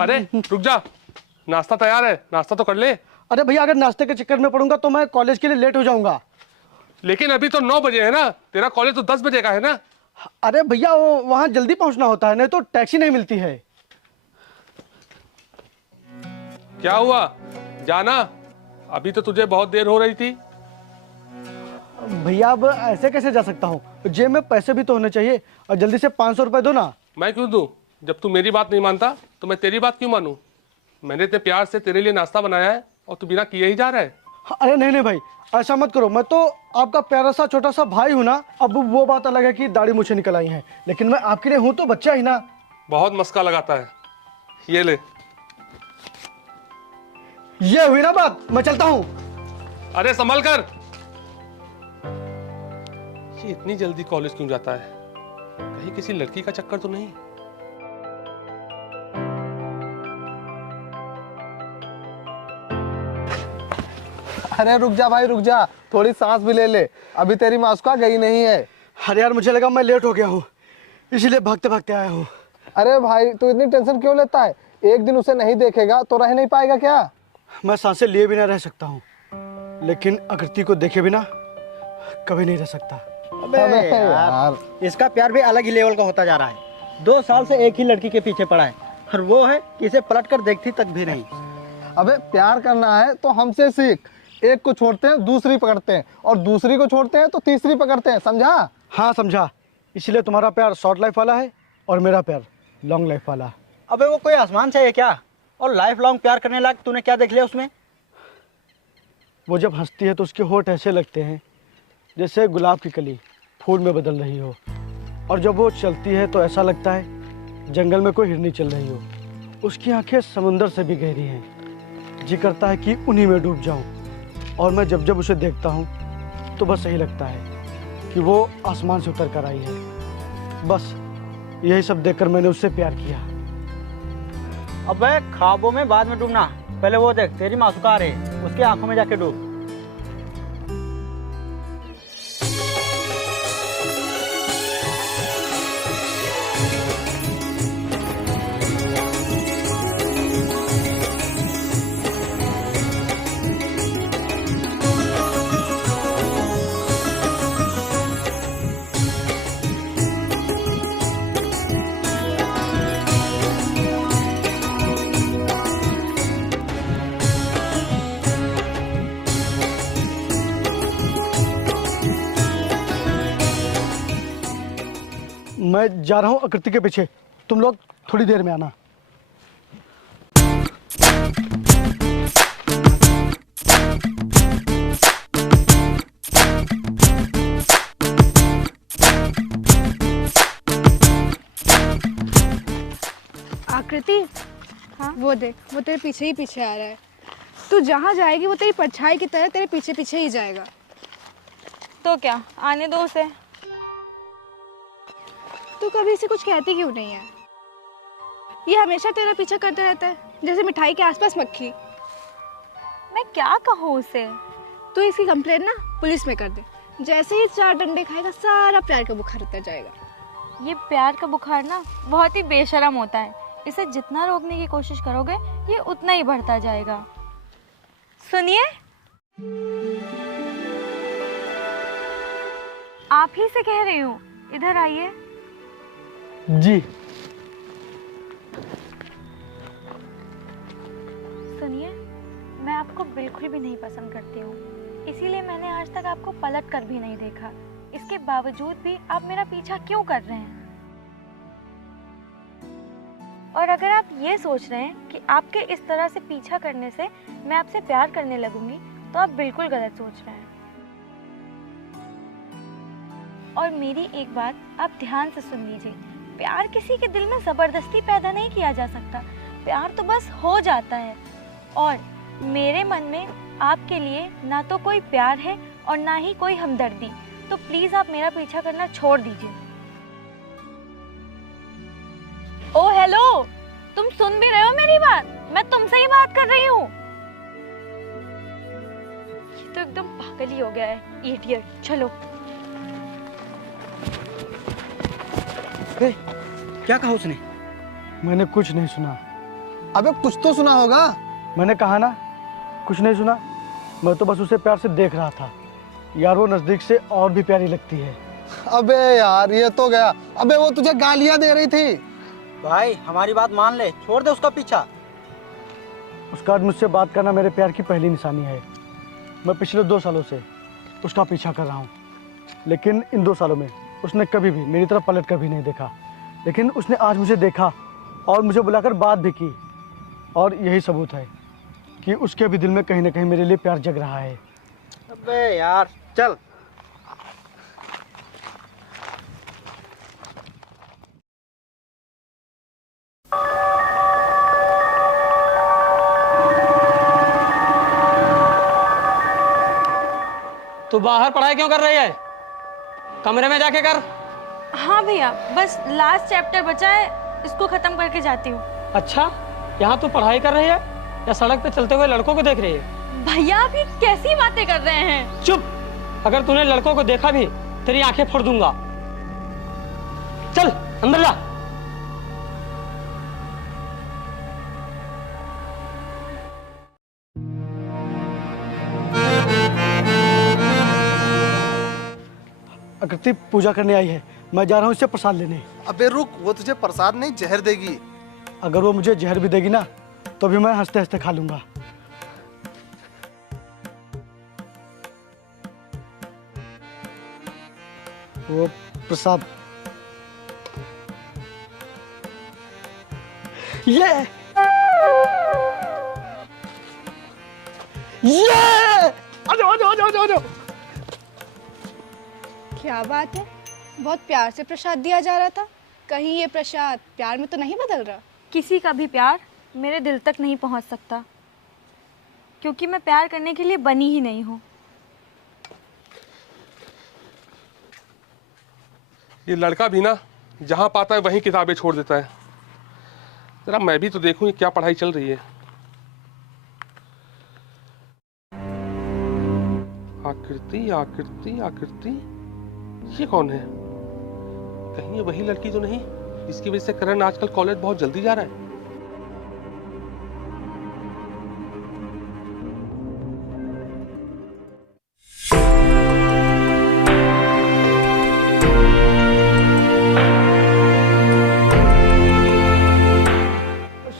अरे रुक जा, नाश्ता तैयार है, नाश्ता तो कर ले। अरे भैया, अगर नाश्ते के चक्कर में पड़ूंगा तो मैं कॉलेज के लिए लेट हो जाऊंगा। लेकिन अभी तो 9 बजे है ना, तेरा कॉलेज तो 10 बजे का है ना। अरे भैया, वहां जल्दी पहुंचना होता है, नहीं तो टैक्सी नहीं मिलती है। क्या हुआ, जाना? अभी तो तुझे बहुत देर हो रही थी। भैया अब ऐसे कैसे जा सकता हूँ? जेब में पैसे भी तो होने चाहिए, और जल्दी से 500 रुपए दो ना। मैं क्यों दूं? जब तू मेरी बात नहीं मानता तो मैं तेरी बात क्यों मानूं? मैंने इतने प्यार से तेरे लिए नाश्ता बनाया है और तू बिना किए ही जा रहा है। अरे नहीं नहीं भाई, ऐसा मत करो। मैं तो आपका प्यारा सा छोटा सा भाई हूँ ना। अब वो बात अलग है कि दाढ़ी मुझे निकल आई है, लेकिन मैं आपके लिए हूँ तो बच्चा ही ना। बहुत मस्का लगाता है, ये ले। ये हुई ना बात, मैं चलता हूँ। अरे संभल कर। ये इतनी जल्दी कॉलेज क्यों जाता है? कहीं किसी लड़की का चक्कर तो नहीं? अरे रुक जा भाई, रुक जा, थोड़ी सांस भी ले ले। अभी तेरी मासूका गई नहीं है। अरे यार, मुझे लगा मैं लेट हो गया हूँ, इसलिए भागते भागते आया हूँ। अरे भाई, तू इतनी टेंशन क्यों लेता है? एक दिन उसे नहीं देखेगा तो रह नहीं पाएगा क्या? मैं सांसें लिए बिना रह सकता हूँ, लेकिन आकृति को देखे बिना कभी नहीं रह सकता। अबे यार, इसका प्यार भी अलग ही लेवल का होता जा रहा है। 2 साल से एक ही लड़की के पीछे पड़ा है, और वो है कि इसे पलट कर देखती तक भी नहीं। अबे प्यार करना है तो हमसे सीख। एक को छोड़ते हैं दूसरी पकड़ते हैं, और दूसरी को छोड़ते हैं तो तीसरी पकड़ते हैं, समझा? हाँ समझा। इसलिए तुम्हारा प्यार शॉर्ट लाइफ वाला है और मेरा प्यार लॉन्ग लाइफ वाला। अबे वो कोई आसमान से है क्या? और लाइफ लॉन्ग प्यार करने लायक तूने क्या देख लिया उसमें? वो जब हंसती है तो उसके होठ ऐसे लगते हैं जैसे गुलाब की कली फूल में बदल रही हो, और जब वो चलती है तो ऐसा लगता है जंगल में कोई हिरनी चल रही हो। उसकी आंखें समुंदर से भी गहरी हैं। जी करता है कि उन्हीं में डूब जाऊं, और मैं जब जब उसे देखता हूं तो बस यही लगता है कि वो आसमान से उतर कर आई है। बस यही सब देखकर मैंने उससे प्यार किया। अबे ख्वाबों में बाद में डूबना, पहले वो देख, तेरी मासूका आ रही है, उसकी आंखों में जाके डूब। मैं जा रहा हूँ आकृति के पीछे, तुम लोग थोड़ी देर में आना। आकृति, हाँ वो देख, वो तेरे पीछे ही पीछे आ रहा है। तू जहाँ जाएगी वो तेरी परछाई की तरह तेरे पीछे पीछे ही जाएगा। तो क्या, आने दो उसे। तू कभी इसे कुछ कहती क्यों नहीं है? ये हमेशा तेरा पीछा करता रहता है, जैसे मिठाई के आसपास मक्खी। मैं क्या कहूँ उसे? तू इसकी कंप्लेंट ना पुलिस में कर दे। जैसे ही 4 डंडे खाएगा सारा प्यार का बुखार उतर जाएगा। ये प्यार का बुखार ना बहुत ही बेशर्म होता है। इसे जितना रोकने की कोशिश करोगे ये उतना ही बढ़ता जाएगा। सुनिए, आप ही से कह रही हूँ, इधर आइए। जी। सुनिए, मैं आपको बिल्कुल भी नहीं पसंद करती हूँ, इसीलिए मैंने आज तक आपको पलट कर भी नहीं देखा। इसके बावजूद भी आप मेरा पीछा क्यों कर रहे हैं? और अगर आप ये सोच रहे हैं कि आपके इस तरह से पीछा करने से मैं आपसे प्यार करने लगूंगी, तो आप बिल्कुल गलत सोच रहे हैं। और मेरी एक बात आप ध्यान से सुन लीजिए, प्यार किसी के दिल में जबरदस्ती पैदा नहीं किया जा सकता। प्यार तो बस हो जाता है। और मेरे मन में आपके लिए ना तो कोई प्यार है और ना ही कोई हमदर्दी। तो प्लीज आप मेरा पीछा करना छोड़ दीजिए। ओ हेलो, तुम सुन भी रहे हो मेरी बात? मैं तुमसे ही बात कर रही हूँ। ये तो एकदम पागल ही हो गया है, इडियट। चलो। ए, क्या कहा उसने? मैंने कुछ नहीं सुना। अबे कुछ तो सुना होगा। मैंने कहा ना कुछ नहीं सुना। मैं तो बस उसे प्यार से देख रहा था। यार वो नज़दीक से और भी प्यारी लगती है। अबे यार ये तो गया। अबे वो तुझे गालियां दे रही थी। भाई हमारी बात मान ले, छोड़ दे उसका पीछा। उसका आज मुझसे बात करना मेरे प्यार की पहली निशानी है। मैं पिछले 2 सालों से उसका पीछा कर रहा हूँ, लेकिन इन 2 सालों में उसने कभी भी मेरी तरफ पलट कर भी नहीं देखा। लेकिन उसने आज मुझे देखा और मुझे बुलाकर बात भी की, और यही सबूत है कि उसके भी दिल में कहीं ना कहीं मेरे लिए प्यार जग रहा है। अबे यार चल। तू बाहर पढ़ाई क्यों कर रही है? कमरे में जाके कर। हाँ भैया, बस लास्ट चैप्टर बचा है, इसको खत्म करके जाती हूँ। अच्छा, यहाँ तू पढ़ाई कर रही है या सड़क पे चलते हुए लड़कों को देख रही है? भैया आप ये कैसी बातें कर रहे हैं? चुप! अगर तूने लड़कों को देखा भी तेरी आंखें फोड़ दूंगा। चल अंदर जा। आकृति पूजा करने आई है, मैं जा रहा हूँ इससे प्रसाद लेने। अबे रुक, वो तुझे प्रसाद नहीं जहर देगी। अगर वो मुझे जहर भी देगी ना तो भी मैं हंसते हंसते खा लूंगा। वो प्रसाद। ये आ जाओ आ जाओ आ जाओ आ जाओ। क्या बात है, बहुत प्यार से प्रसाद दिया जा रहा था। कहीं ये प्रसाद प्यार में तो नहीं बदल रहा? किसी का भी प्यार मेरे दिल तक नहीं पहुँच सकता, क्योंकि मैं प्यार करने के लिए बनी ही नहीं हूँ। ये लड़का भी ना जहाँ पाता है वहीं किताबें छोड़ देता है। जरा मैं भी तो देखूं ये क्या पढ़ाई चल रही है। आकृति आकृति आकृति, ये कौन है? कहीं ये वही लड़की तो नहीं जिसकी वजह से करण आजकल कॉलेज बहुत जल्दी जा रहा है?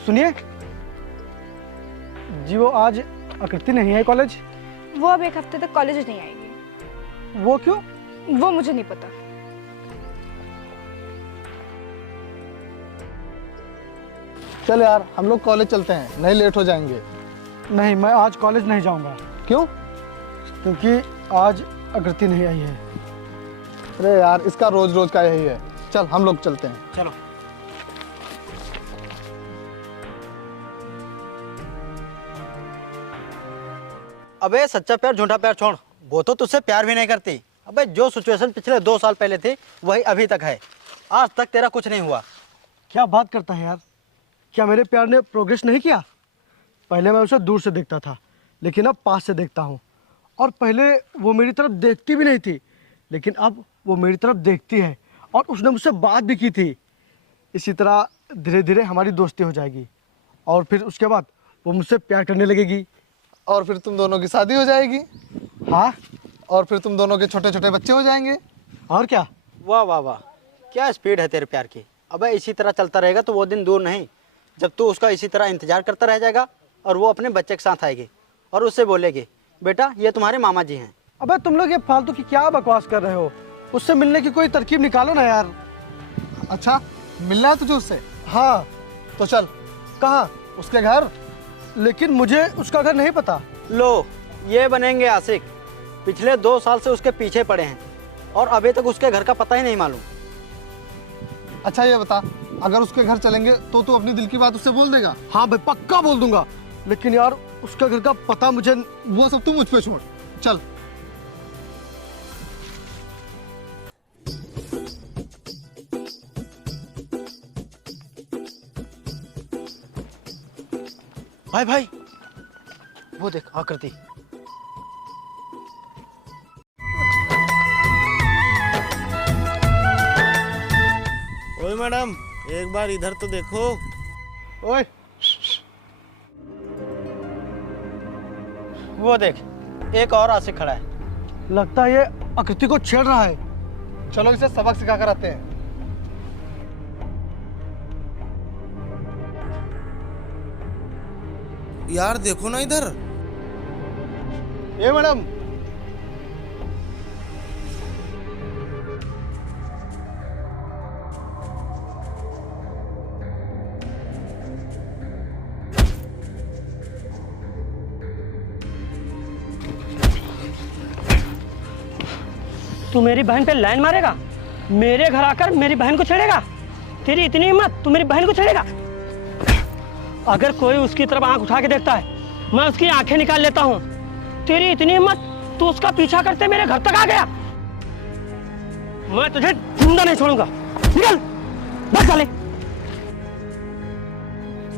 सुनिए जी, वो आज आकृति नहीं है कॉलेज। वो अब 1 हफ्ते तक कॉलेज नहीं आएगी। वो क्यों? वो मुझे नहीं पता। चल यार हम लोग कॉलेज चलते हैं, नहीं लेट हो जाएंगे। नहीं, मैं आज कॉलेज नहीं जाऊंगा। क्यों? क्योंकि आज आकृति नहीं आई है। अरे यार इसका रोज रोज का यही है। चल हम लोग चलते हैं। चलो। अबे सच्चा प्यार झूठा प्यार छोड़, वो तो तुझसे प्यार भी नहीं करती। अबे जो सिचुएशन पिछले 2 साल पहले थी वही अभी तक है। आज तक तेरा कुछ नहीं हुआ। क्या बात करता है यार, क्या मेरे प्यार ने प्रोग्रेस नहीं किया? पहले मैं उसे दूर से देखता था, लेकिन अब पास से देखता हूँ। और पहले वो मेरी तरफ देखती भी नहीं थी, लेकिन अब वो मेरी तरफ देखती है और उसने मुझसे बात भी की थी। इसी तरह धीरे धीरे हमारी दोस्ती हो जाएगी और फिर उसके बाद वो मुझसे प्यार करने लगेगी। और फिर तुम दोनों की शादी हो जाएगी। हाँ, और फिर तुम दोनों के छोटे छोटे बच्चे हो जाएंगे। और क्या? वाह वाह वाह, क्या स्पीड है तेरे प्यार की। अबे इसी तरह चलता रहेगा तो वो दिन दूर नहीं जब तू उसका इसी तरह इंतजार करता रह जाएगा और वो अपने बच्चे के साथ आएगी और उससे बोलेगी, बेटा ये तुम्हारे मामा जी हैं। अबे तुम लोग ये फालतू की क्या बकवास कर रहे हो? उससे मिलने की कोई तरकीब निकालो ना यार। अच्छा मिलना है तुझे उससे? हाँ। तो चल। कहाँ? उसके घर। लेकिन मुझे उसका घर नहीं पता। लो ये बनेंगे आशिक। पिछले 2 साल से उसके पीछे पड़े हैं और अभी तक उसके घर का पता ही नहीं मालूम। अच्छा ये बता, अगर उसके घर चलेंगे तो तू अपनी दिल की बात उससे बोल देगा? हाँ भाई पक्का बोल दूंगा, लेकिन यार उसका घर का पता मुझे। वो सब तू मुझ पे छोड़, चल। भाई भाई वो देख आकृति। ओए मैडम, एक बार इधर तो देखो। ओए, वो देख, एक और आशिक खड़ा है। लगता है ये आकृति को छेड़ रहा है। चलो इसे सबक सिखा कर आते हैं। यार देखो ना इधर। ये मैडम, तू मेरी बहन पे लाइन मारेगा? मेरे घर आकर मेरी बहन को छेड़ेगा? तेरी इतनी हिम्मत, तू मेरी बहन को छेड़ेगा? अगर कोई उसकी तरफ आंख उठा के देखता है, मैं उसकी आंखें निकाल लेता हूँ। तेरी इतनी हिम्मत, तू उसका पीछा करते मेरे घर तक आ गया? मैं तुझे जिंदा नहीं छोड़ूंगा। निकल, बस साले।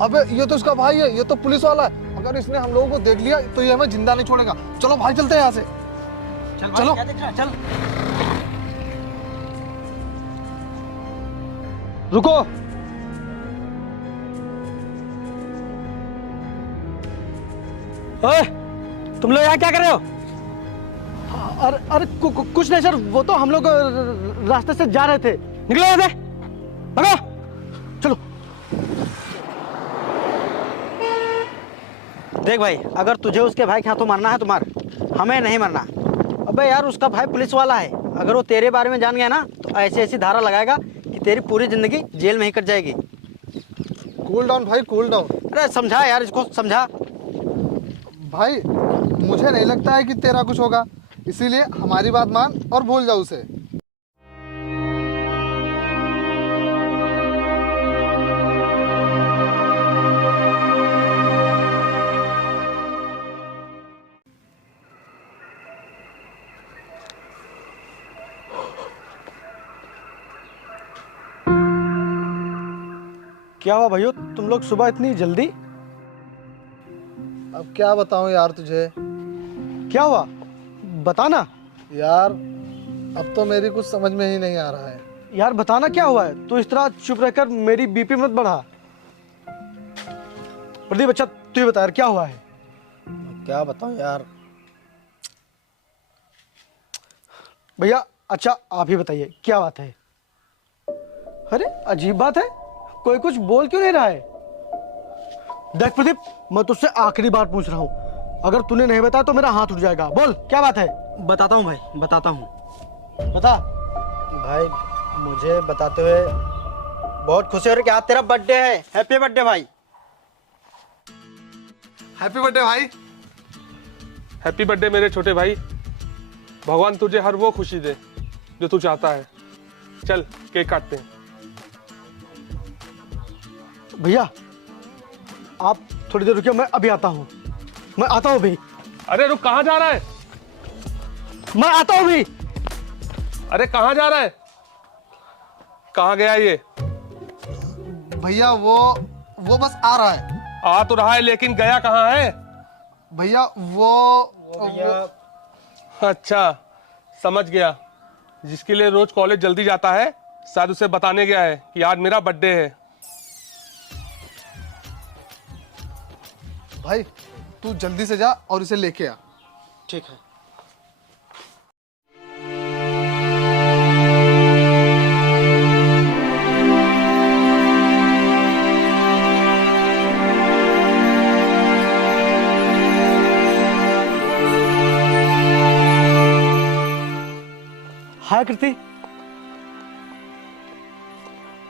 अबे ये तो इसका भाई है, ये तो पुलिस वाला है। अगर इसने हम लोगों को देख लिया तो ये हमें जिंदा नहीं छोड़ेगा। चलो भाई चलते हैं यहाँ से। चलो चल। रुको। ओए, तुम लोग यहाँ क्या कर रहे हो? अरे अरे कुछ नहीं सर, वो तो हम लोग रास्ते से जा रहे थे। निकलो यहाँ से, भागो। चलो। देख भाई, अगर तुझे उसके भाई के हाथों मरना है तो मार, हमें नहीं मरना। अबे यार, उसका भाई पुलिस वाला है। अगर वो तेरे बारे में जान गया ना तो ऐसी ऐसी धारा लगाएगा कि तेरी पूरी जिंदगी जेल में ही कट जाएगी। कूल डाउन भाई, कूल डाउन। अरे समझा यार, इसको समझा। भाई मुझे नहीं लगता है कि तेरा कुछ होगा, इसीलिए हमारी बात मान और भूल जाओ उसे। क्या हुआ भाइयों, तुम लोग सुबह इतनी जल्दी? अब क्या बताऊं यार तुझे। क्या हुआ, बताना। यार अब तो मेरी कुछ समझ में ही नहीं आ रहा है। यार बताना क्या हुआ है। तो इस तरह चुप रहकर मेरी बीपी मत बढ़ा। प्रदीप अच्छा तू ही बता यार, क्या हुआ है? क्या बताऊं यार। भैया अच्छा आप ही बताइए, क्या बात है? अरे अजीब बात है, कोई कुछ बोल क्यों नहीं रहा है? देख प्रदीप, मैं तुझसे आखिरी बार पूछ रहा हूँ, अगर तूने नहीं बताया तो मेरा हाथ उठ जाएगा। बोल क्या बात है? बताता हूँ भाई, बताता हूँ। बता। भाई मुझे बताते हुए बहुत खुशी हो रही है कि आज तेरा बर्थडे है। हैप्पी बर्थडे भाई। हैप्पी बर्थडे भाई। हैप्पी बर्थडे मेरे छोटे भाई। भगवान तुझे हर वो खुशी दे जो तू चाहता है। चल केक काटते हैं। भैया आप थोड़ी देर रुकिए, मैं अभी आता हूँ। मैं आता हूँ भाई। अरे रुक, कहाँ जा रहा है? मैं आता हूँ भाई। अरे कहाँ जा रहा है? कहाँ गया ये? भैया वो बस आ रहा है। आ तो रहा है लेकिन गया कहाँ है? भैया वो अच्छा समझ गया। जिसके लिए रोज कॉलेज जल्दी जाता है, शायद उसे बताने गया है कि आज मेरा बर्थडे है। भाई तू जल्दी से जा और इसे लेके आ। ठीक है। हाय कृति।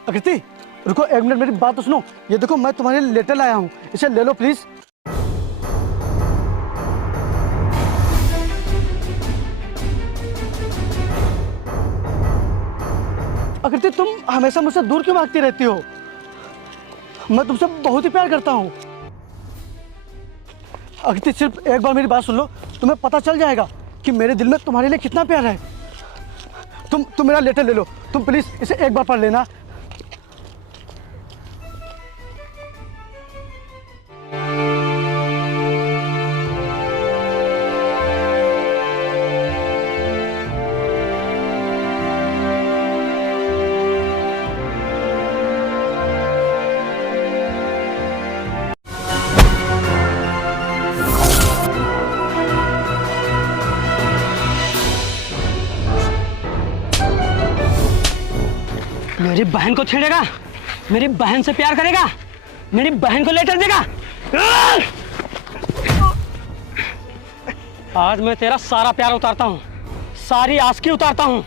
कृति रुको एक मिनट, मेरी बात तो सुनो। ये देखो मैं तुम्हारे लिए लेटर लाया हूँ, इसे ले लो प्लीज। कृति तुम हमेशा मुझसे दूर क्यों भागती रहती हो? मैं तुमसे बहुत ही प्यार करता हूँ। कृति सिर्फ एक बार मेरी बात सुन लो, तुम्हें पता चल जाएगा कि मेरे दिल में तुम्हारे लिए कितना प्यार है। तुम मेरा लेटर ले लो, तुम प्लीज इसे एक बार पढ़ लेना। मेरी बहन को छेड़ेगा, मेरी बहन से प्यार करेगा, मेरी बहन को लेटर देगा। आज मैं तेरा सारा प्यार उतारता हूँ, सारी आस्की उतारता हूँ।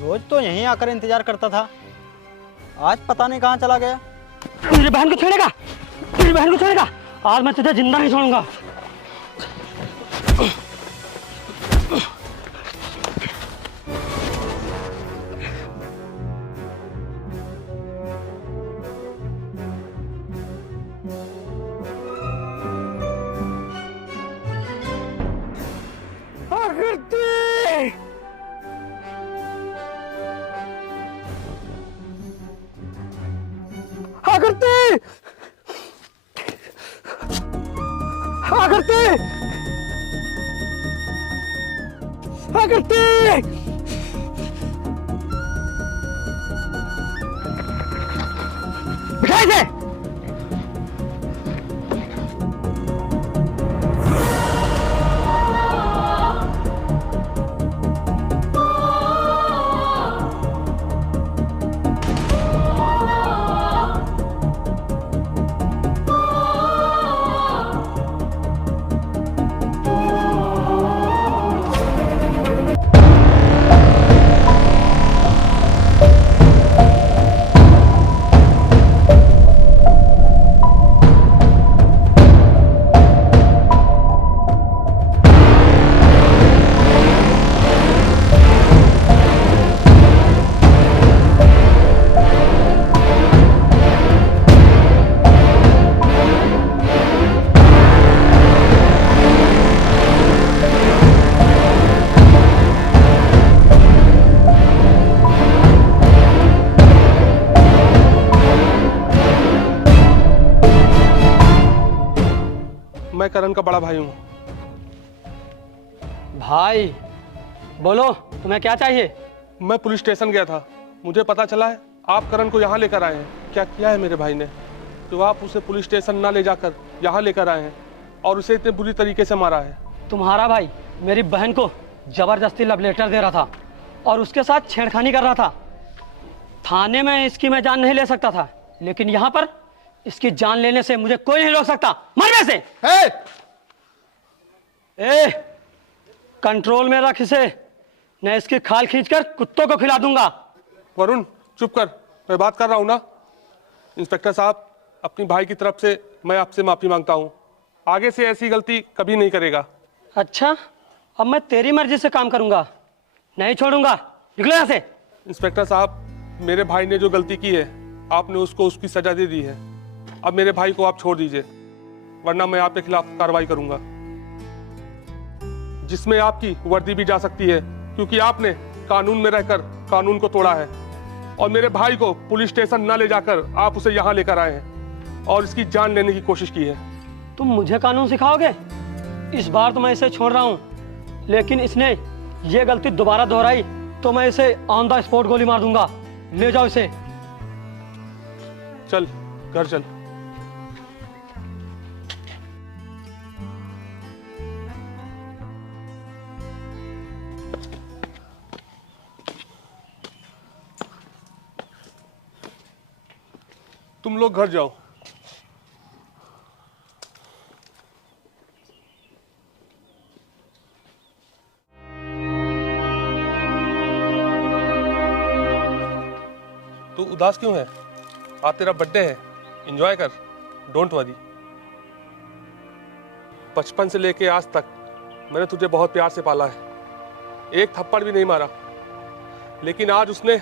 रोज तो यहीं आकर इंतजार करता था, आज पता नहीं कहाँ चला गया। मेरी बहन को छेड़ेगा, मेरी बहन को छेड़ेगा, आज मैं तुझे जिंदा नहीं छोड़ूंगा। बिठाए थे। मैं करण का बड़ा भाई हूँ। भाई बोलो, तुम्हें क्या चाहिए? मैं पुलिस स्टेशन गया था, मुझे पता चला है आप करण को यहाँ लेकर आए हैं। क्या किया है मेरे भाई ने तो आप उसे पुलिस स्टेशन ना ले जाकर यहाँ लेकर आए हैं और उसे इतने बुरी तरीके से मारा है? तुम्हारा भाई मेरी बहन को जबरदस्ती लव लेटर दे रहा था और उसके साथ छेड़खानी कर रहा था। थाने में इसकी मैं जान नहीं ले सकता था, लेकिन यहाँ पर इसकी जान लेने से मुझे कोई नहीं रोक सकता। मरने से। ए, कंट्रोल में रख इसे, मैं इसकी खाल खींचकर कुत्तों को खिला दूंगा। वरुण चुप कर, मैं बात कर रहा हूँ ना। इंस्पेक्टर साहब, अपनी भाई की तरफ से मैं आपसे माफी मांगता हूँ, आगे से ऐसी गलती कभी नहीं करेगा। अच्छा, अब मैं तेरी मर्जी से काम करूंगा, नहीं छोड़ूंगा। निकलो यहाँ से। इंस्पेक्टर साहब, मेरे भाई ने जो गलती की है आपने उसको उसकी सजा दे दी है। अब मेरे भाई को आप छोड़ दीजिए, वरना मैं आपके खिलाफ कार्रवाई करूंगा, जिसमें आपकी वर्दी भी जा सकती है, क्योंकि आपने कानून में रहकर कानून को तोड़ा है और मेरे भाई को पुलिस स्टेशन न ले जाकर आप उसे यहाँ लेकर आए हैं और इसकी जान लेने की कोशिश की है। तुम मुझे कानून सिखाओगे? इस बार तो मैं इसे छोड़ रहा हूँ, लेकिन इसने ये गलती दोबारा दोहराई तो मैं इसे ऑन द स्पॉट गोली मार दूंगा। ले जाओ इसे। चल घर चल। तुम लोग घर जाओ। तू उदास क्यों है? आज तेरा बर्थडे है, एंजॉय कर, डोंट वरी। बचपन से लेके आज तक मैंने तुझे बहुत प्यार से पाला है, एक थप्पड़ भी नहीं मारा, लेकिन आज उसने।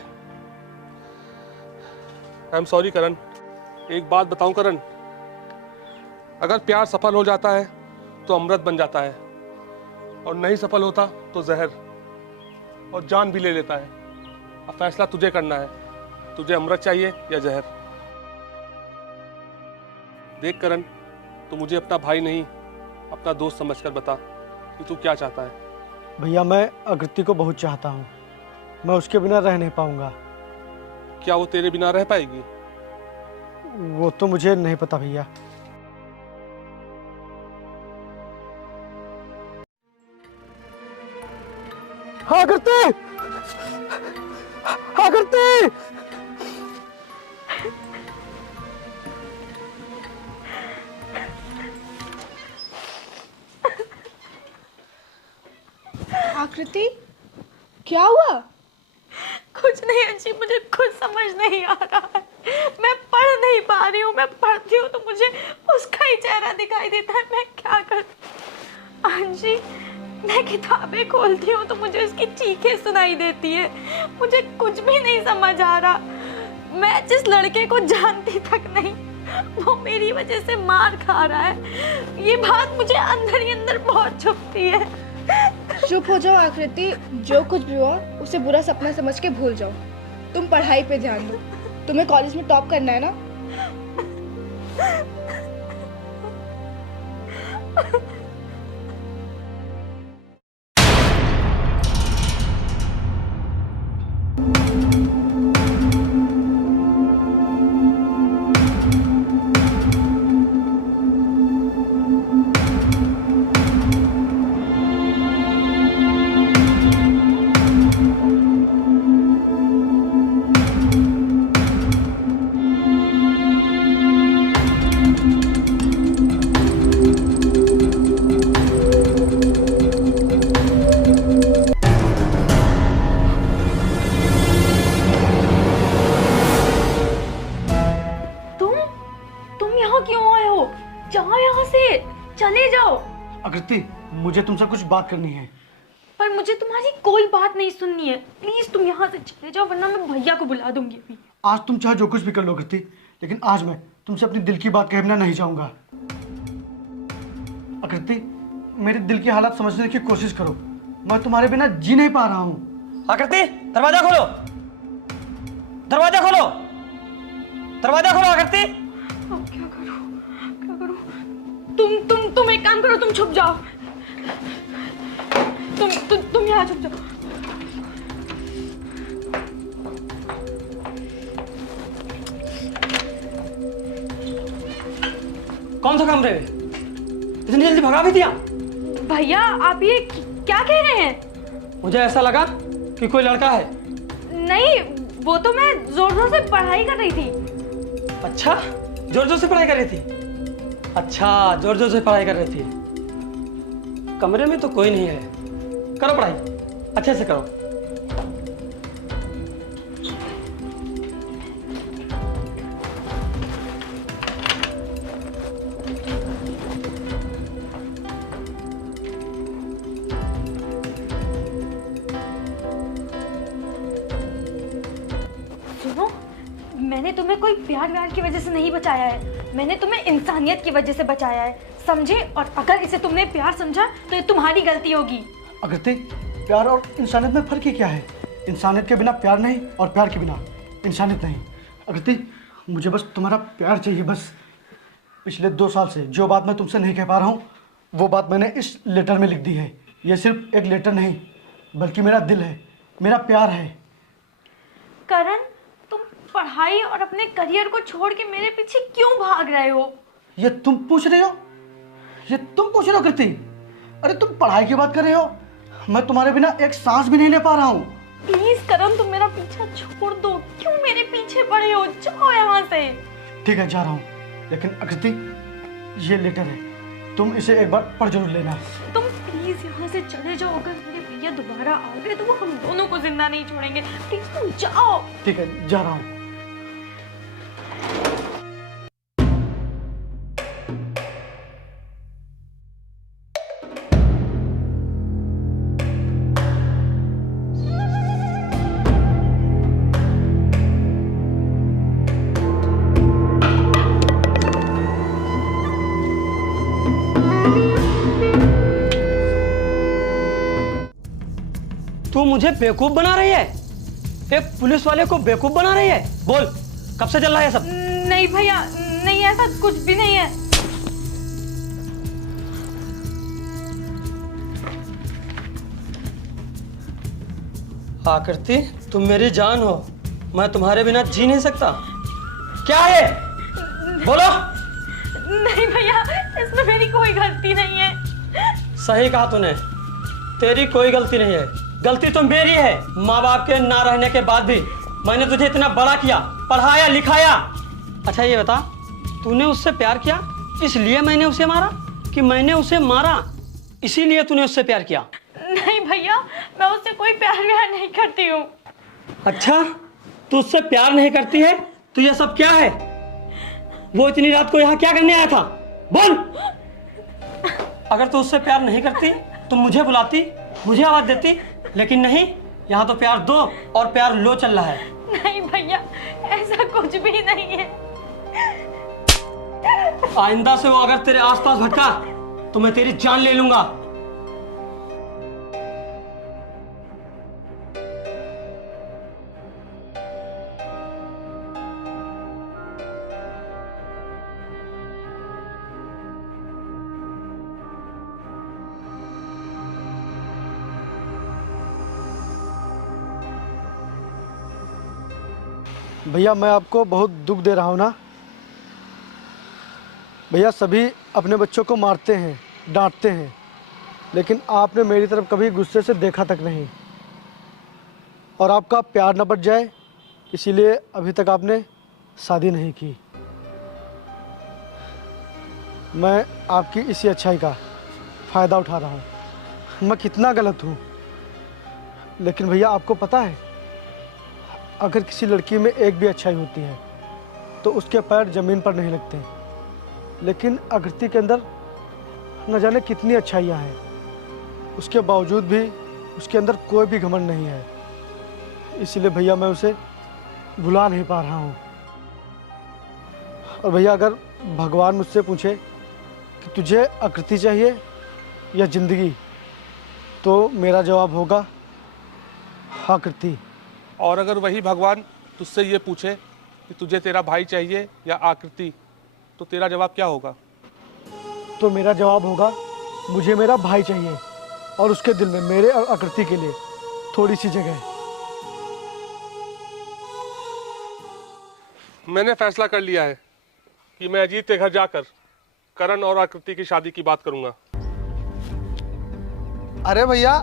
आई एम सॉरी करण। एक बात बताऊं करण, अगर प्यार सफल हो जाता है तो अमृत बन जाता है, और नहीं सफल होता तो जहर, और जान भी ले लेता है। अब फैसला तुझे करना है, तुझे अमृत चाहिए या जहर। देख करण, तू मुझे अपना भाई नहीं अपना दोस्त समझकर बता कि तू क्या चाहता है। भैया मैं आकृति को बहुत चाहता हूँ, मैं उसके बिना रह नहीं पाऊंगा। क्या वो तेरे बिना रह पाएगी? वो तो मुझे नहीं पता भैया। आकृति, आकृति। आकृति, क्या हुआ? कुछ नहीं अंशी, मुझे कुछ समझ नहीं आ रहा है। मैं पढ़ नहीं पा रही हूँ। मैं पढ़ती हूँ तो मुझे उसका ही चेहरा दिखाई देता है। मैं क्या करूँ अंशी? मैं किताबें खोलती हूँ तो मुझे उसकी चीखें सुनाई देती है। मुझे कुछ भी नहीं समझ आ रहा। मैं जिस लड़के को जानती तक नहीं, वो मेरी वजह से मार खा रहा है। ये बात मुझे अंदर ही अंदर बहुत चुभती है। चुप हो जाओ आकृति, जो कुछ भी हुआ उसे बुरा सपना समझ के भूल जाओ। तुम पढ़ाई पे ध्यान दो। तुम्हें कॉलेज में टॉप करना है ना? आकृति, मुझे तुमसे कुछ बात करनी है। पर मुझे तुम्हारी कोई बात नहीं सुननी है। प्लीज तुम यहाँ से चले जाओ, वरना मैं भैया को बुला दूंगी अभी। आज तुम चाहे जो कुछ भी कर लो आकृति, लेकिन आज मैं तुमसे अपनी दिल की बात कहे बिना नहीं जाऊंगा। आकृति, मेरे दिल की हालात समझने की कोशिश करो। मैं तुम्हारे बिना जी नहीं पा रहा हूँ। आकृति, दरवाजा खोलो, दरवाजा खोलो, दरवाजा खोलो आकृति। अब क्या करूँ, क्या करूँ? तुम एक काम करो, तुम छुप जाओ। तुम यहाँ छुप जाओ। कौन सा काम रहे? इतनी जल्दी भगा भी दिया? भैया आप ये क्या कह रहे हैं? मुझे ऐसा लगा कि कोई लड़का है। नहीं, वो तो मैं जोर जोर से पढ़ाई कर रही थी। अच्छा, जोर जोर से पढ़ाई कर रही थी? अच्छा, जोर जोर से पढ़ाई कर रही थी। कमरे में तो कोई नहीं है। करो पढ़ाई, अच्छे से करो। सुनो, मैंने तुम्हें कोई प्यार व्यार की वजह से नहीं बचाया है। मैंने तुम्हें इंसानियत की वजह से बचाया है, समझे? और अगर इसे तुमने प्यार समझा तो ये तुम्हारी गलती होगी। आकृति, प्यार और इंसानियत में फर्क ही क्या है? इंसानियत के बिना प्यार नहीं और प्यार के बिना इंसानियत नहीं। आकृति, मुझे बस तुम्हारा प्यार चाहिए, बस। पिछले 2 साल से जो बात मैं तुमसे नहीं कह पा रहा हूँ, वो बात मैंने इस लेटर में लिख दी है। ये सिर्फ एक लेटर नहीं, बल्कि मेरा दिल है, मेरा प्यार है। करण, तुम पढ़ाई और अपने करियर को छोड़ के मेरे पीछे क्यों भाग रहे हो? ये तुम पूछ रहे हो? ये तुम पूछ रहे हो कृति? अरे तुम पढ़ाई की बात कर रहे हो, मैं तुम्हारे बिना एक सांस भी नहीं ले पा रहा हूँ। प्लीज करण, तुम मेरा पीछा छोड़ दो। क्यों मेरे पीछे पड़े हो? जाओ यहाँ से। ठीक है, जा रहा हूँ, लेकिन आकृति, ये लेटर है, तुम इसे एक बार पढ़ जरूर लेना। तुम प्लीज यहाँ से चले जाओ। अगर मेरे भैया दोबारा आ गए तो वो हम दोनों को जिंदा नहीं छोड़ेंगे। प्लीज तुम जाओ। ठीक है, जा रहा हूँ। तू मुझे बेवकूफ बना रही है? एक पुलिस वाले को बेवकूफ बना रही है? बोल, कब से चल रहा है सब? नहीं भैया, नहीं, ऐसा कुछ भी नहीं है। आकृति, तुम मेरी जान हो, मैं तुम्हारे बिना जी नहीं सकता। क्या है? बोलो। नहीं भैया, इसमें मेरी कोई गलती नहीं है। सही कहा तूने, तेरी कोई गलती नहीं है। गलती तो मेरी है। माँ बाप के ना रहने के बाद भी मैंने तुझे इतना बड़ा किया, पढ़ाया लिखाया। अच्छा ये बता, तूने उससे प्यार किया इसलिए मैंने उसे मारा, कि मैंने उसे मारा इसीलिए तूने उससे प्यार किया? नहीं भैया, मैं उससे कोई प्यार व्यार नहीं करती हूँ। अच्छा, तू उससे प्यार नहीं करती है तो ये सब क्या है? वो इतनी रात को यहाँ क्या करने आया था? बोल। अगर तू उससे प्यार नहीं करती तो मुझे बुलाती, मुझे आवाज देती, लेकिन नहीं, यहाँ तो प्यार दो और प्यार लो चल रहा है। नहीं भैया, ऐसा कुछ भी नहीं है। आइंदा से वो अगर तेरे आसपास भटका तो मैं तेरी जान ले लूंगा। भैया मैं आपको बहुत दुख दे रहा हूँ ना। भैया सभी अपने बच्चों को मारते हैं, डांटते हैं, लेकिन आपने मेरी तरफ कभी गुस्से से देखा तक नहीं। और आपका प्यार न बच जाए इसीलिए अभी तक आपने शादी नहीं की। मैं आपकी इसी अच्छाई का फ़ायदा उठा रहा हूँ। मैं कितना गलत हूँ, लेकिन भैया आपको पता है, अगर किसी लड़की में एक भी अच्छाई होती है तो उसके पैर ज़मीन पर नहीं लगते, लेकिन आकृति के अंदर न जाने कितनी अच्छाइयाँ हैं। उसके बावजूद भी उसके अंदर कोई भी घमंड नहीं है। इसीलिए भैया मैं उसे भुला नहीं पा रहा हूँ। और भैया अगर भगवान मुझसे पूछे कि तुझे आकृति चाहिए या ज़िंदगी, तो मेरा जवाब होगा आकृति। और अगर वही भगवान तुझसे ये पूछे कि तुझे तेरा भाई चाहिए या आकृति, तो तेरा जवाब क्या होगा? तो मेरा जवाब होगा मुझे मेरा भाई चाहिए, और उसके दिल में मेरे और आकृति के लिए थोड़ी सी जगह है। मैंने फैसला कर लिया है कि मैं अजीत के घर जाकर करण और आकृति की शादी की बात करूंगा। अरे भैया,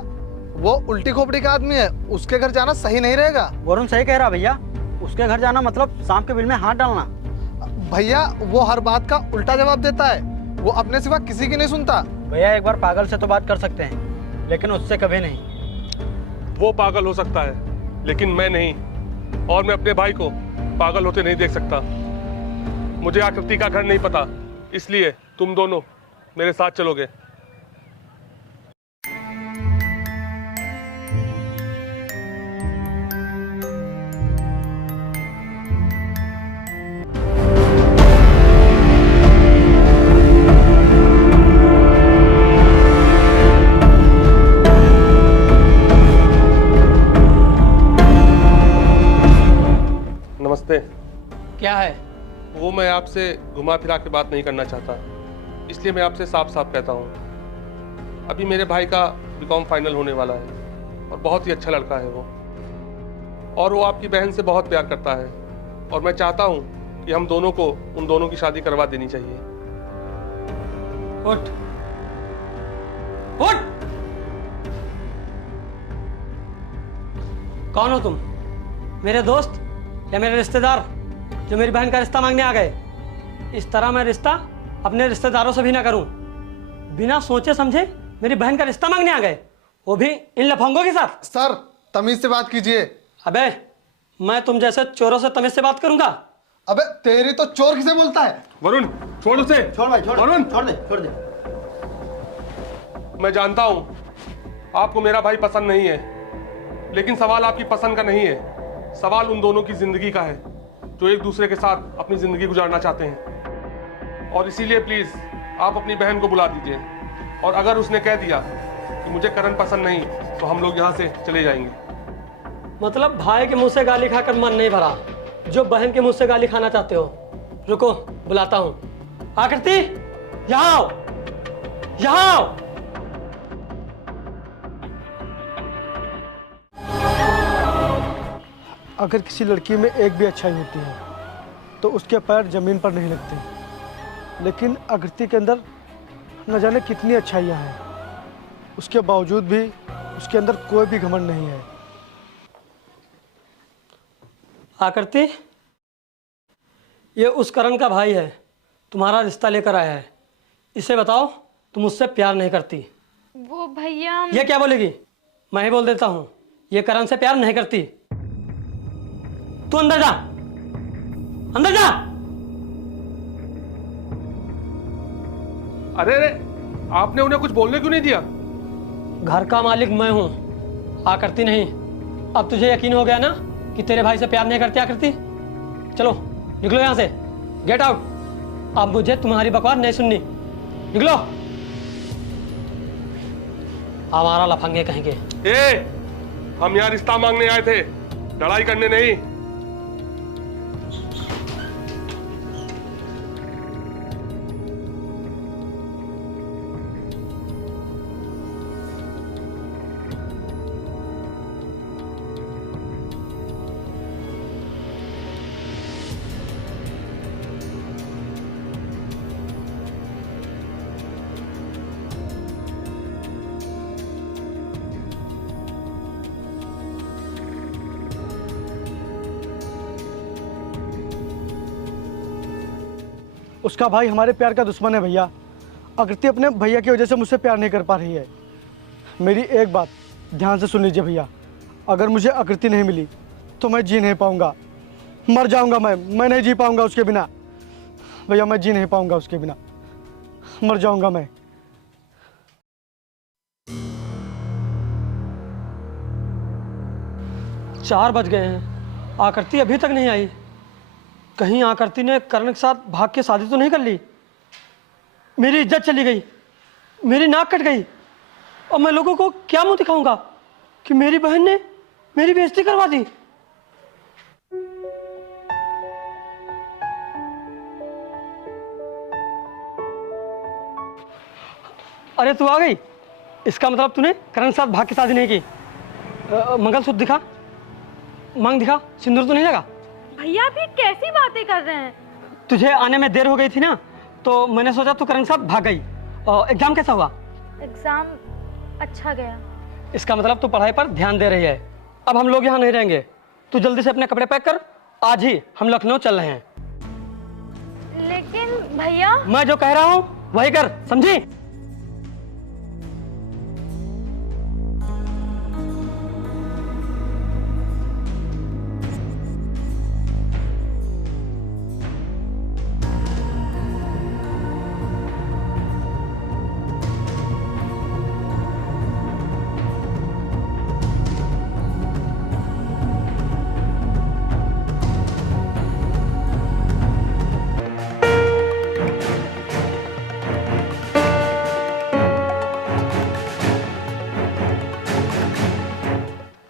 वो उल्टी खोपड़ी का आदमी है, उसके घर जाना सही नहीं रहेगा। वरुण सही कह रहा भैया, उसके घर जाना मतलब सांप के बिल में हाथ डालना। भैया वो हर बात का उल्टा जवाब देता है, वो अपने सिवा किसी की नहीं सुनता। भैया एक बार पागल से तो बात कर सकते हैं, लेकिन उससे कभी नहीं। वो पागल हो सकता है लेकिन मैं नहीं, और मैं अपने भाई को पागल होते नहीं देख सकता। मुझे आकृति का घर नहीं पता, इसलिए तुम दोनों मेरे साथ चलोगे। नमस्ते। क्या है? वो मैं आपसे घुमा फिरा के बात नहीं करना चाहता, इसलिए मैं आपसे साफ साफ कहता हूँ। अभी मेरे भाई का बीकॉम फाइनल होने वाला है और बहुत ही अच्छा लड़का है वो, और वो आपकी बहन से बहुत प्यार करता है, और मैं चाहता हूँ कि हम दोनों को उन दोनों की शादी करवा देनी चाहिए। उठ उठ। कौन हो तुम? मेरे दोस्त या मेरे रिश्तेदार जो मेरी बहन का रिश्ता मांगने आ गए? इस तरह मैं रिश्ता अपने रिश्तेदारों से भी ना करूं। बिना सोचे समझे मेरी बहन का रिश्ता मांगने आ गए, वो भी इन लफंगों के साथ। सर तमीज से बात कीजिए। अबे मैं तुम जैसे चोरों से तमीज से बात करूंगा? अबे तेरी तो चोर किसे बोलता है? वरुण छोड़ उसे। छोड़ भाई, छोड़। वरुण छोड़ दे, छोड़ दे। मैं जानता हूँ आपको मेरा भाई पसंद नहीं है, लेकिन सवाल आपकी पसंद का नहीं है, सवाल उन दोनों की जिंदगी का है जो एक दूसरे के साथ अपनी जिंदगी गुजारना चाहते हैं। और इसीलिए प्लीज आप अपनी बहन को बुला दीजिए, और अगर उसने कह दिया कि मुझे करण पसंद नहीं, तो हम लोग यहाँ से चले जाएंगे। मतलब भाई के मुंह से गाली खाकर मन नहीं भरा, जो बहन के मुंह से गाली खाना चाहते हो। रुको बुलाता हूँ। आकृति यहाँ आओ, यहाँ आओ। अगर किसी लड़की में एक भी अच्छाई होती है तो उसके पैर ज़मीन पर नहीं लगते, लेकिन आकृति के अंदर न जाने कितनी अच्छाइयाँ हैं। उसके बावजूद भी उसके अंदर कोई भी घमंड नहीं है। आकृति, ये उस करण का भाई है, तुम्हारा रिश्ता लेकर आया है। इसे बताओ तुम उससे प्यार नहीं करती। वो भैया ये क्या बोलेगी? मैं ही बोल देता हूँ, ये करण से प्यार नहीं करती। तू अंदर जा, अंदर जा। अरे अरे, आपने उन्हें कुछ बोलने क्यों नहीं दिया? घर का मालिक मैं हूँ, आकृति नहीं। अब तुझे यकीन हो गया ना कि तेरे भाई से प्यार नहीं करती आकृति? चलो निकलो यहाँ से, गेट आउट। अब मुझे तुम्हारी बकवास नहीं सुननी, निकलो। हमारा लफंगे कहेंगे। हम यहाँ रिश्ता मांगने आए थे, लड़ाई करने नहीं। उसका भाई हमारे प्यार का दुश्मन है भैया। आकृति अपने भैया की वजह से मुझसे प्यार नहीं कर पा रही है। मेरी एक बात ध्यान से सुन लीजिए भैया, अगर मुझे आकृति नहीं मिली तो मैं जी नहीं पाऊंगा, मर जाऊंगा। मैं नहीं जी पाऊंगा उसके बिना भैया, मैं जी नहीं पाऊंगा उसके बिना, मर जाऊंगा मैं। चार बज गए हैं, आकृति अभी तक नहीं आई। कहीं आकृति ने करण के साथ भाग के शादी तो नहीं कर ली? मेरी इज्जत चली गई, मेरी नाक कट गई, और मैं लोगों को क्या मुंह दिखाऊंगा कि मेरी बहन ने मेरी बेइज्जती करवा दी। अरे तू आ गई, इसका मतलब तूने करण के साथ भाग के शादी नहीं की। मंगलसूत्र दिखा, मांग दिखा, सिंदूर तो नहीं लगा? भैया भी कैसी बातें कर रहे हैं? तुझे आने में देर हो गई थी ना, तो मैंने सोचा तू करण के साथ भाग गई। एग्जाम कैसा हुआ? एग्जाम अच्छा गया। इसका मतलब तू पढ़ाई पर ध्यान दे रही है। अब हम लोग यहाँ नहीं रहेंगे, तू जल्दी से अपने कपड़े पैक कर, आज ही हम लखनऊ चल रहे हैं। लेकिन भैया, मैं जो कह रहा हूँ वही कर, समझी?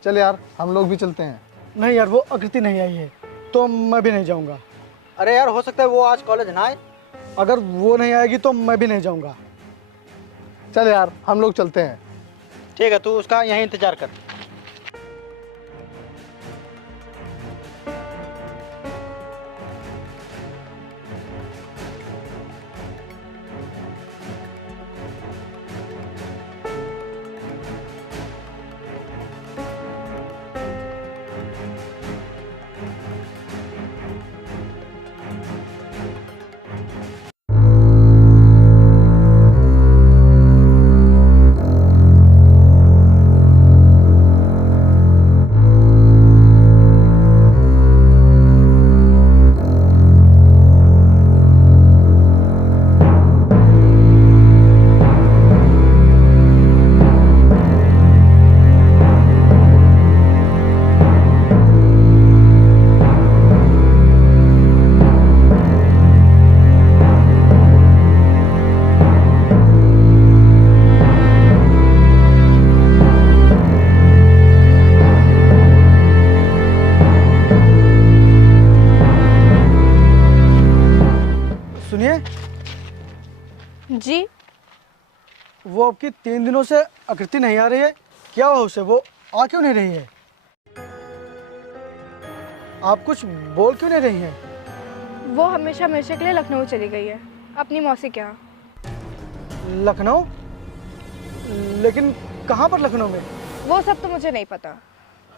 चल यार, हम लोग भी चलते हैं। नहीं यार, वो आकृति नहीं आई है तो मैं भी नहीं जाऊंगा। अरे यार, हो सकता है वो आज कॉलेज ना आए। अगर वो नहीं आएगी तो मैं भी नहीं जाऊंगा। चल यार, हम लोग चलते हैं। ठीक है, तू उसका यहीं इंतजार कर। जी, वो आपकी 3 दिनों से आकृति नहीं आ रही है, क्या हुआ उसे? वो आ क्यों नहीं रही है? आप कुछ बोल क्यों नहीं रही हैं? वो हमेशा हमेशा के लिए लखनऊ चली गई है, अपनी मौसी के यहाँ। लखनऊ? लेकिन कहाँ पर लखनऊ में? वो सब तो मुझे नहीं पता।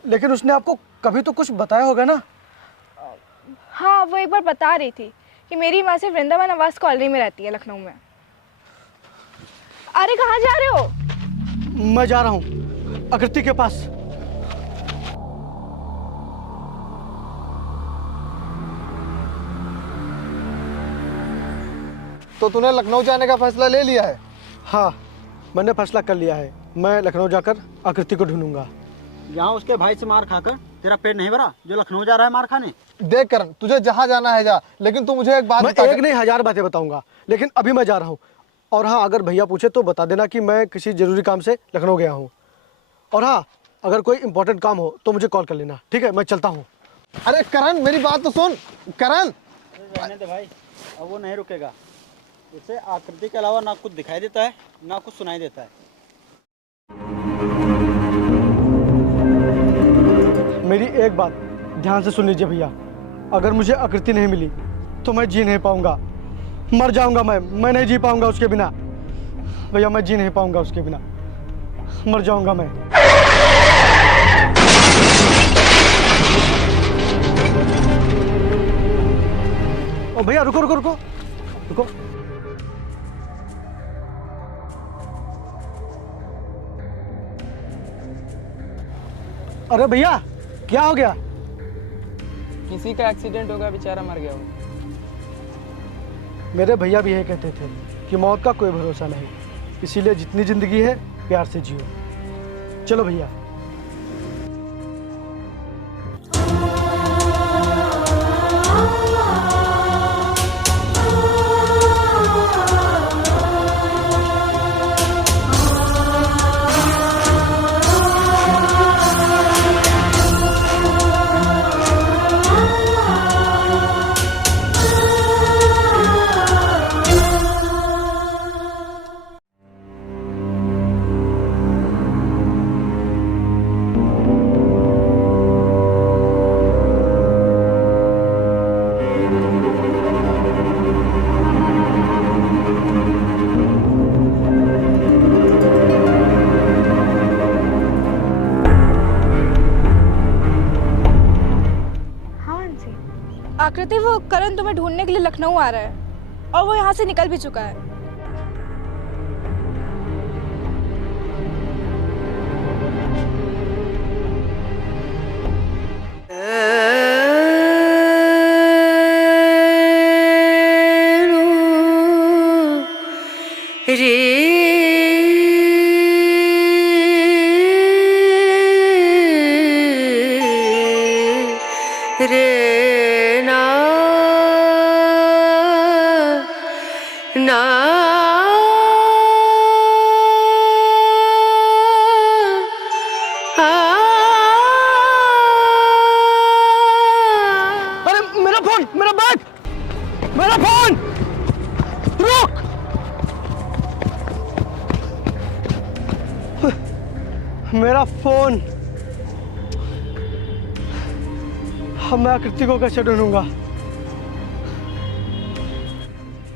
लेकिन उसने आपको कभी तो कुछ बताया होगा ना? हाँ, वो एक बार बता रही थी कि मेरी माँ से वृंदावन आवास कॉलोनी में रहती है, लखनऊ में। अरे कहाँ जा रहे हो? मैं जा रहा हूँ आकृति के पास। तो तूने लखनऊ जाने का फैसला ले लिया है? हाँ, मैंने फैसला कर लिया है। मैं लखनऊ जाकर आकृति को ढूंढूंगा। यहाँ उसके भाई से मार खाकर तेरा पेट नहीं भरा जो लखनऊ जा रहा है मार खाने? देख करण, तुझे जहाँ जाना है जा, लेकिन तू मुझे एक बात मैं बता। एक नहीं 1000 बातें बताऊंगा, लेकिन अभी मैं जा रहा हूँ। और हाँ, अगर भैया पूछे तो बता देना कि मैं किसी जरूरी काम से लखनऊ गया हूँ। और हाँ, अगर कोई इंपॉर्टेंट काम हो तो मुझे कॉल कर लेना, ठीक है? मैं चलता हूँ। अरे करण, मेरी बात तो सुन। करण, रहने दे भाई, अब वो नहीं रुकेगा। उसे आकृति के अलावा ना कुछ दिखाई देता है ना कुछ सुनाई देता है। मेरी एक बात ध्यान से सुन लीजिए भैया, अगर मुझे आकृति नहीं मिली तो मैं जी नहीं पाऊंगा, मर जाऊंगा। मैं नहीं जी पाऊंगा उसके बिना भैया, मैं जी नहीं पाऊंगा उसके बिना, मर जाऊंगा मैं। ओ भैया रुको रुको रुको रुको। अरे भैया क्या हो गया? किसी का एक्सीडेंट होगा, बेचारा मर गया हो। मेरे भैया भी यही कहते थे कि मौत का कोई भरोसा नहीं, इसीलिए जितनी जिंदगी है प्यार से जियो। चलो भैया। आकृति, वो करण तुम्हें ढूंढने के लिए लखनऊ आ रहा है और वो यहाँ से निकल भी चुका है। अरे मेरा फोन, मेरा बैग, मेरा फोन! रुक! मेरा फोन। अब मैं आकृति को कैसे ढूंढूंगा?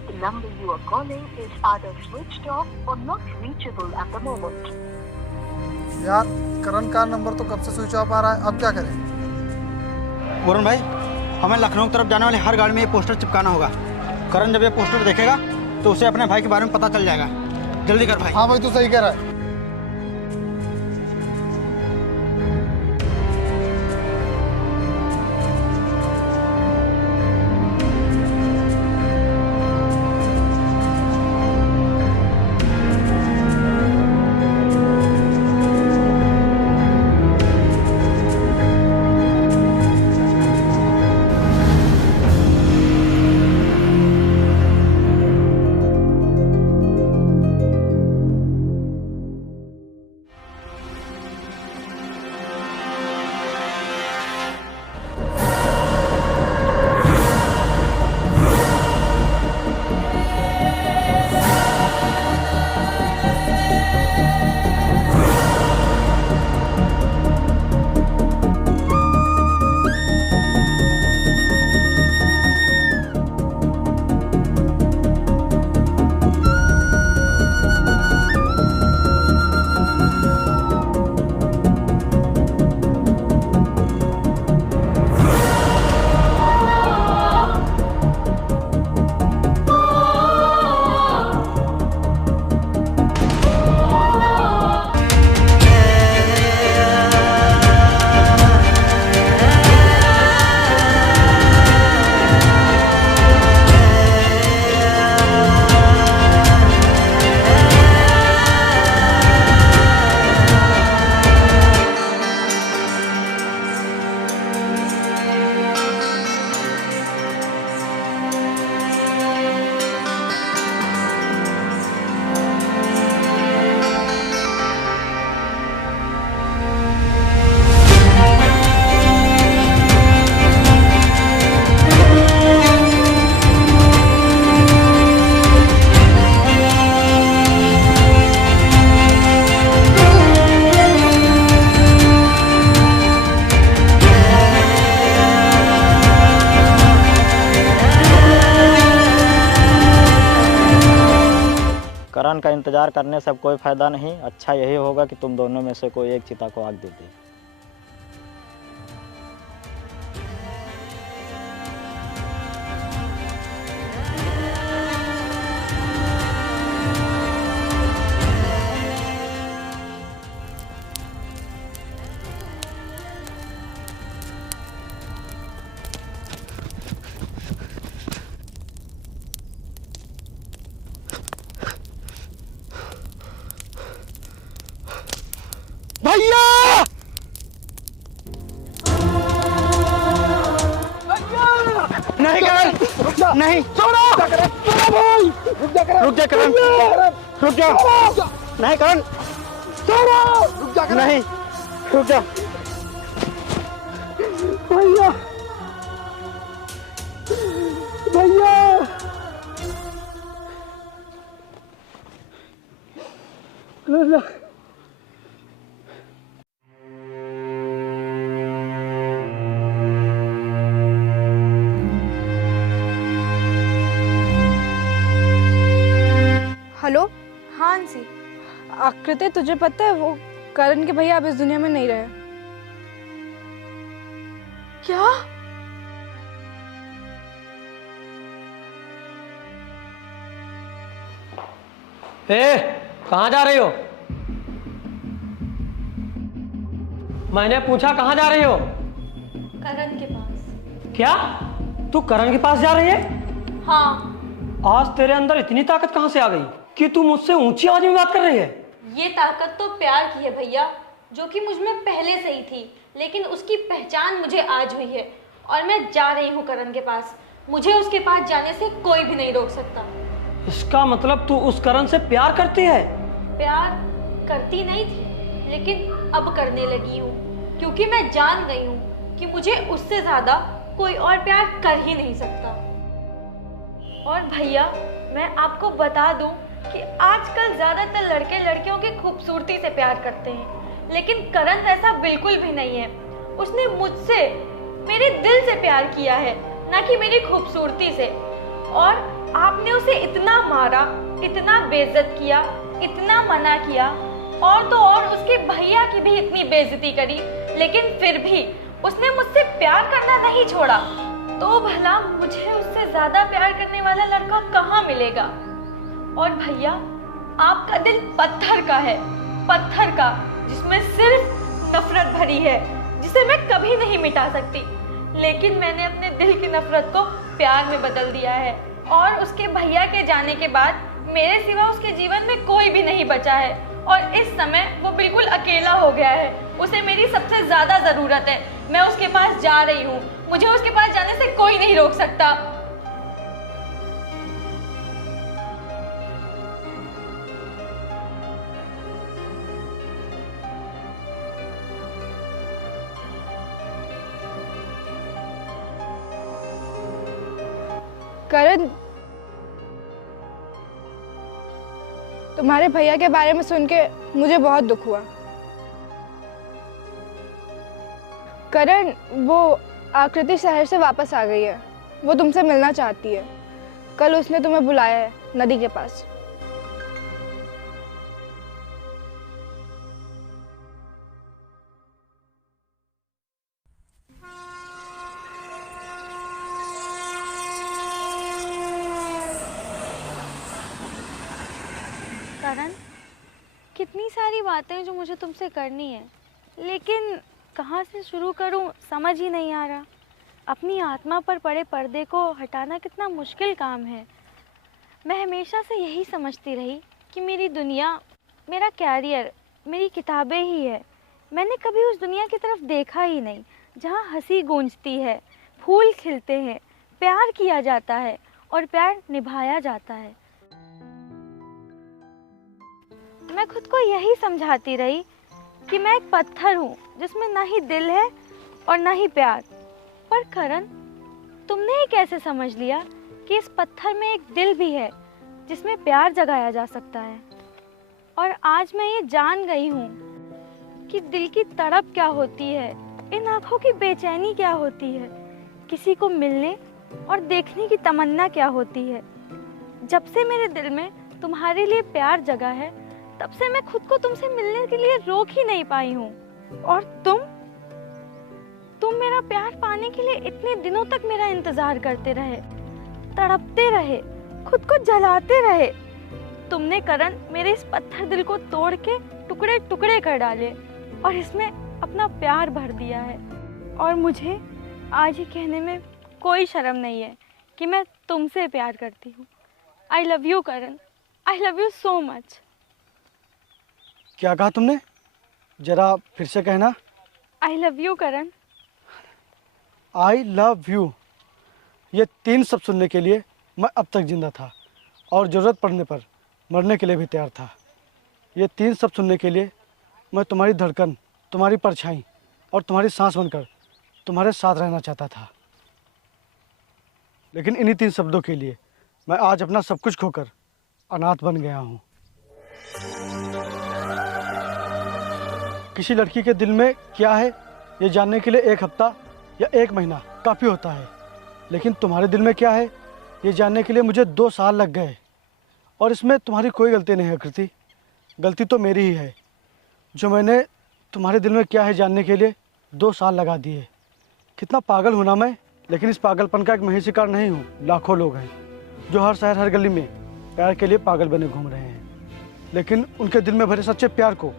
The number you are calling is either switched off or not reachable at the moment. यार करण का नंबर तो कब से स्विच ऑफ आ रहा है, अब क्या करें? वरुण भाई, हमें लखनऊ की तरफ जाने वाली हर गाड़ी में ये पोस्टर चिपकाना होगा। करण जब ये पोस्टर देखेगा तो उसे अपने भाई के बारे में पता चल जाएगा। जल्दी कर भाई। हाँ भाई, तू सही कह रहा है। करण का इंतजार करने से अब कोई फायदा नहीं। अच्छा यही होगा कि तुम दोनों में से कोई एक चिता को आग दे दे। भैया! नहीं करण, नहीं, छोड़ो भाई, रुक जा करण, रुक जा, नहीं करण, छोड़ो, रुक जा, नहीं, रुक जा, भैया, भैया, हेलो। हाँ अंशी। आकृति, तुझे पता है वो करण के भैया अब इस दुनिया में नहीं रहे। क्या? कहाँ जा रही हो? मैंने पूछा कहाँ जा रही हो? करण के पास। क्या तू करण के पास जा रही है? हाँ। आज तेरे अंदर इतनी ताकत कहाँ से आ गई कि तू मुझसे ऊंची आवाज में बात कर रही है? ये ताकत तो प्यार की है भैया, जो कि मुझ में पहले से ही थी, लेकिन उसकी पहचान मुझे आज हुई है और मैं जा रही हूँ करण के पास। मुझे उसके पास जाने से कोई भी नहीं रोक सकता। इसका मतलब तू उस करण से प्यार करती है? प्यार करती नहीं थी, लेकिन अब करने लगी हूँ, क्योंकि मैं जान गई हूँ कि मुझे उससे ज्यादा कोई और प्यार कर ही नहीं सकता। और भैया, मैं आपको बता दूं कि आजकल ज्यादातर लड़के लड़कियों की खूबसूरती से प्यार करते हैं, लेकिन करण ऐसा बिल्कुल भी नहीं है। उसने मुझसे, मेरे दिल से प्यार किया है, ना कि मेरी खूबसूरती से। और आपने उसे इतना मारा, इतना बेइज्जत किया, इतना मना किया, और तो और उसके भैया की भी इतनी बेइज्जती करी, लेकिन फिर भी उसने मुझसे प्यार करना नहीं छोड़ा। तो भला मुझे उससे ज्यादा प्यार करने वाला लड़का कहाँ मिलेगा? और भैया, आपका दिल पत्थर का है, पत्थर का, जिसमें सिर्फ नफरत भरी है, जिसे मैं कभी नहीं मिटा सकती। लेकिन मैंने अपने दिल की नफरत को प्यार में बदल दिया है, और उसके भैया के जाने के बाद मेरे सिवा उसके जीवन में कोई भी नहीं बचा है, और इस समय वो बिल्कुल अकेला हो गया है। उसे मेरी सबसे ज्यादा जरूरत है। मैं उसके पास जा रही हूँ, मुझे उसके पास जाने से कोई नहीं रोक सकता। करण, तुम्हारे भैया के बारे में सुन के मुझे बहुत दुख हुआ। करण, वो आकृति शहर से वापस आ गई है। वो तुमसे मिलना चाहती है। कल उसने तुम्हें बुलाया है नदी के पास। करण, कितनी सारी बातें जो मुझे तुमसे करनी है, लेकिन कहाँ से शुरू करूँ समझ ही नहीं आ रहा। अपनी आत्मा पर पड़े पर्दे को हटाना कितना मुश्किल काम है। मैं हमेशा से यही समझती रही कि मेरी दुनिया, मेरा कैरियर, मेरी किताबें ही है। मैंने कभी उस दुनिया की तरफ देखा ही नहीं जहाँ हंसी गूंजती है, फूल खिलते हैं, प्यार किया जाता है और प्यार निभाया जाता है। मैं खुद को यही समझाती रही कि मैं एक पत्थर हूँ जिसमें ना ही दिल है और ना ही प्यार। पर करण, तुमने ये कैसे समझ लिया कि इस पत्थर में एक दिल भी है जिसमें प्यार जगाया जा सकता है? और आज मैं ये जान गई हूँ कि दिल की तड़प क्या होती है, इन आँखों की बेचैनी क्या होती है, किसी को मिलने और देखने की तमन्ना क्या होती है। जब से मेरे दिल में तुम्हारे लिए प्यार जगा है, तब से मैं खुद को तुमसे मिलने के लिए रोक ही नहीं पाई हूँ। और तुम मेरा प्यार पाने के लिए इतने दिनों तक मेरा इंतजार करते रहे, तड़पते रहे, खुद को जलाते रहे। तुमने करण मेरे इस पत्थर दिल को तोड़ के टुकड़े टुकड़े कर डाले और इसमें अपना प्यार भर दिया है। और मुझे आज ही कहने में कोई शर्म नहीं है कि मैं तुमसे प्यार करती हूँ। I love you Karan, I love you so much. क्या कहा तुमने? जरा फिर से कहना। I love you Karan. I love you. ये 3 शब्द सुनने के लिए मैं अब तक जिंदा था और ज़रूरत पड़ने पर मरने के लिए भी तैयार था। ये 3 शब्द सुनने के लिए मैं तुम्हारी धड़कन, तुम्हारी परछाई और तुम्हारी सांस बनकर तुम्हारे साथ रहना चाहता था। लेकिन इन्हीं 3 शब्दों के लिए मैं आज अपना सब कुछ खोकर अनाथ बन गया हूँ। किसी लड़की के दिल में क्या है ये जानने के लिए 1 हफ्ता या 1 महीना काफ़ी होता है, लेकिन तुम्हारे दिल में क्या है ये जानने के लिए मुझे 2 साल लग गए। और इसमें तुम्हारी कोई गलती नहीं है कृति, गलती तो मेरी ही है जो मैंने तुम्हारे दिल में क्या है जानने के लिए 2 साल लगा दिए। कितना पागल हूँ ना मैं, लेकिन इस पागलपन का एक मैं ही शिकार नहीं हूँ। लाखों लोग हैं जो हर शहर हर गली में प्यार के लिए पागल बने घूम रहे हैं, लेकिन उनके दिल में भरे सच्चे प्यार को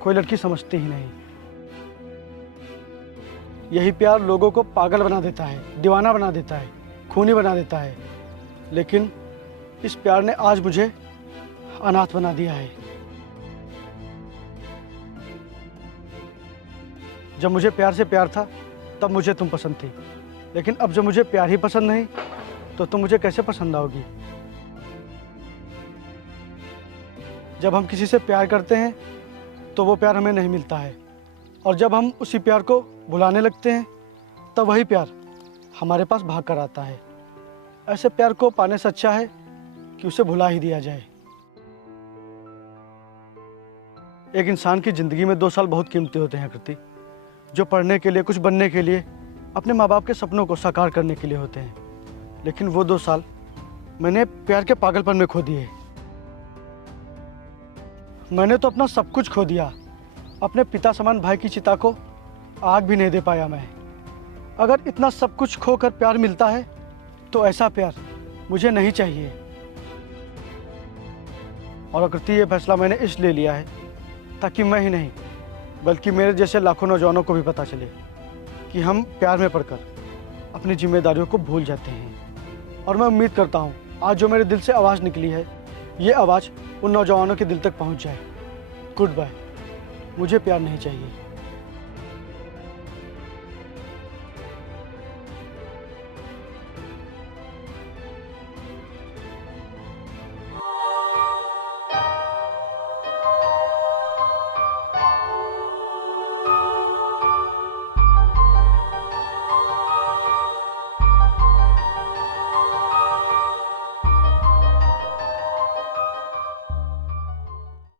कोई लड़की समझती ही नहीं। यही प्यार लोगों को पागल बना देता है, दीवाना बना देता है, खूनी बना देता है। लेकिन इस प्यार ने आज मुझे अनाथ बना दिया है। जब मुझे प्यार से प्यार था तब मुझे तुम पसंद थी, लेकिन अब जब मुझे प्यार ही पसंद नहीं तो तुम मुझे कैसे पसंद आओगी? जब हम किसी से प्यार करते हैं तो वो प्यार हमें नहीं मिलता है, और जब हम उसी प्यार को भुलाने लगते हैं तब वही प्यार हमारे पास भाग कर आता है। ऐसे प्यार को पाने से अच्छा है कि उसे भुला ही दिया जाए। एक इंसान की ज़िंदगी में 2 साल बहुत कीमती होते हैं कृति, जो पढ़ने के लिए, कुछ बनने के लिए, अपने माँ बाप के सपनों को साकार करने के लिए होते हैं। लेकिन वो 2 साल मैंने प्यार के पागलपन में खो दिए। मैंने तो अपना सब कुछ खो दिया। अपने पिता समान भाई की चिता को आग भी नहीं दे पाया मैं। अगर इतना सब कुछ खोकर प्यार मिलता है तो ऐसा प्यार मुझे नहीं चाहिए। और कृति ये फैसला मैंने इसलिए लिया है ताकि मैं ही नहीं बल्कि मेरे जैसे लाखों नौजवानों को भी पता चले कि हम प्यार में पड़कर अपनी जिम्मेदारियों को भूल जाते हैं। और मैं उम्मीद करता हूँ आज जो मेरे दिल से आवाज़ निकली है ये आवाज़ उन नौजवानों के दिल तक पहुँच जाए। Good bye. मुझे प्यार नहीं चाहिए।